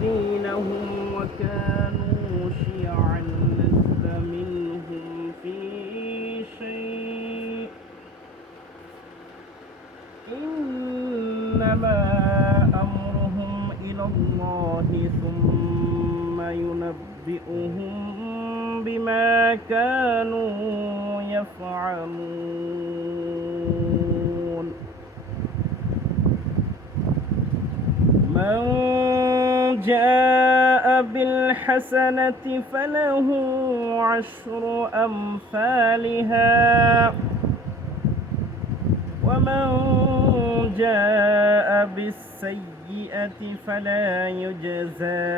دينهم وكانوا شيعا لست منهم في شيء إنما أمرهم إلى الله ثم ينبئهم بما كانوا يفعلون من جاء بالحسنة فله عشر أمثالها ومن جاء بالسيئة فلا يجزى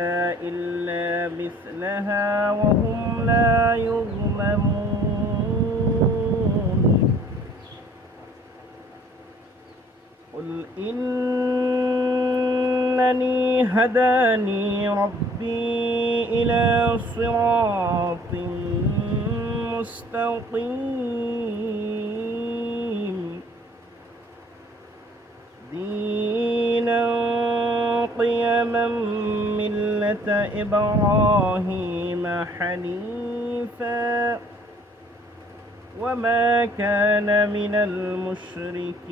إلا مثلها وهم لا يظلمون قل إنني هداني ربي إلى صراط مستقيم دينا قيما ملة إبراهيم حنيفا وما كان من المشركين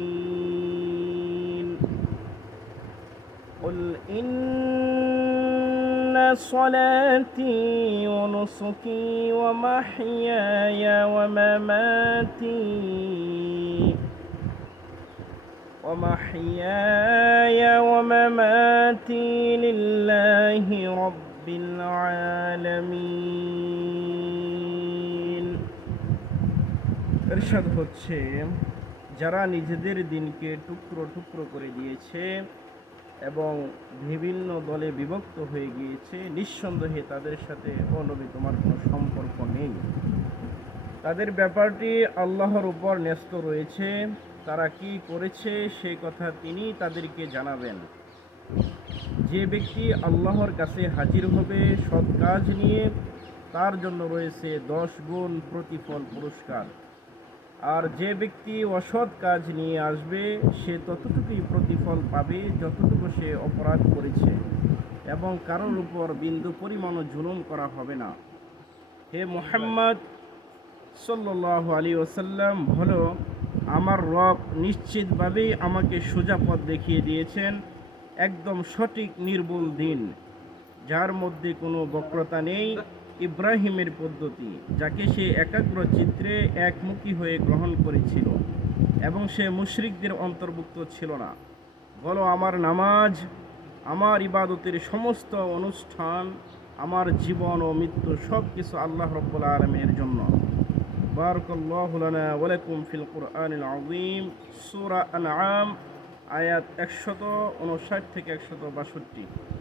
قل إن صلاتي ونسكي ومحياي ومماتي لله رب العالمين ইরশাদ হচ্ছে যারা নিজেদের দিনকে টুকরো টুকরো করে দিয়েছে এবং বিভিন্ন দলে বিভক্ত হয়ে গিয়েছে নিঃসন্দেহে তাদের সাথে ও নবী তোমার কোনো সম্পর্ক নেই তাদের ব্যাপারটি আল্লাহর উপর ন্যস্ত রয়েছে তারা কি করেছে সেই কথা তিনি তাদেরকে জানাবেন যে ব্যক্তি আল্লাহর কাছে হাজির হবে সৎ কাজ নিয়ে তার জন্য রয়েছে 10 গুণ প্রতিফল পুরস্কার আর যে ব্যক্তি অসৎ কাজ নিয়ে আসবে সে ততটুকুই প্রতিফল পাবে যতটুকু সে অপরাধ করেছে এবং কারোর উপর বিন্দু পরিমাণও জুলুম করা হবে না হে মুহাম্মদ সাল্লাল্লাহু আলাইহি ওয়াসাল্লাম হলো আমার রব নিশ্চিতভাবেই আমাকে সোজা পথ দেখিয়ে দিয়েছেন একদম সঠিক নির্ভুল দিন যার মধ্যে কোনো বক্রতা নেই ইব্রাহিমের পদ্ধতি যাকে সে একাগ্র চিত্রে একমুখী হয়ে গ্রহণ করেছিল এবং সে মুশরিকদের অন্তর্ভুক্ত ছিল না বলো আমার নামাজ আমার ইবাদতের সমস্ত অনুষ্ঠান আমার জীবন ও মৃত্যু সব কিছু আল্লাহ রাব্বুল আলামিনের জন্য বারাকাল্লাহু লানা ওয়া লাকুম ফিল কুরআনিল আযীম সূরা আনআম আয়াত 159 থেকে 162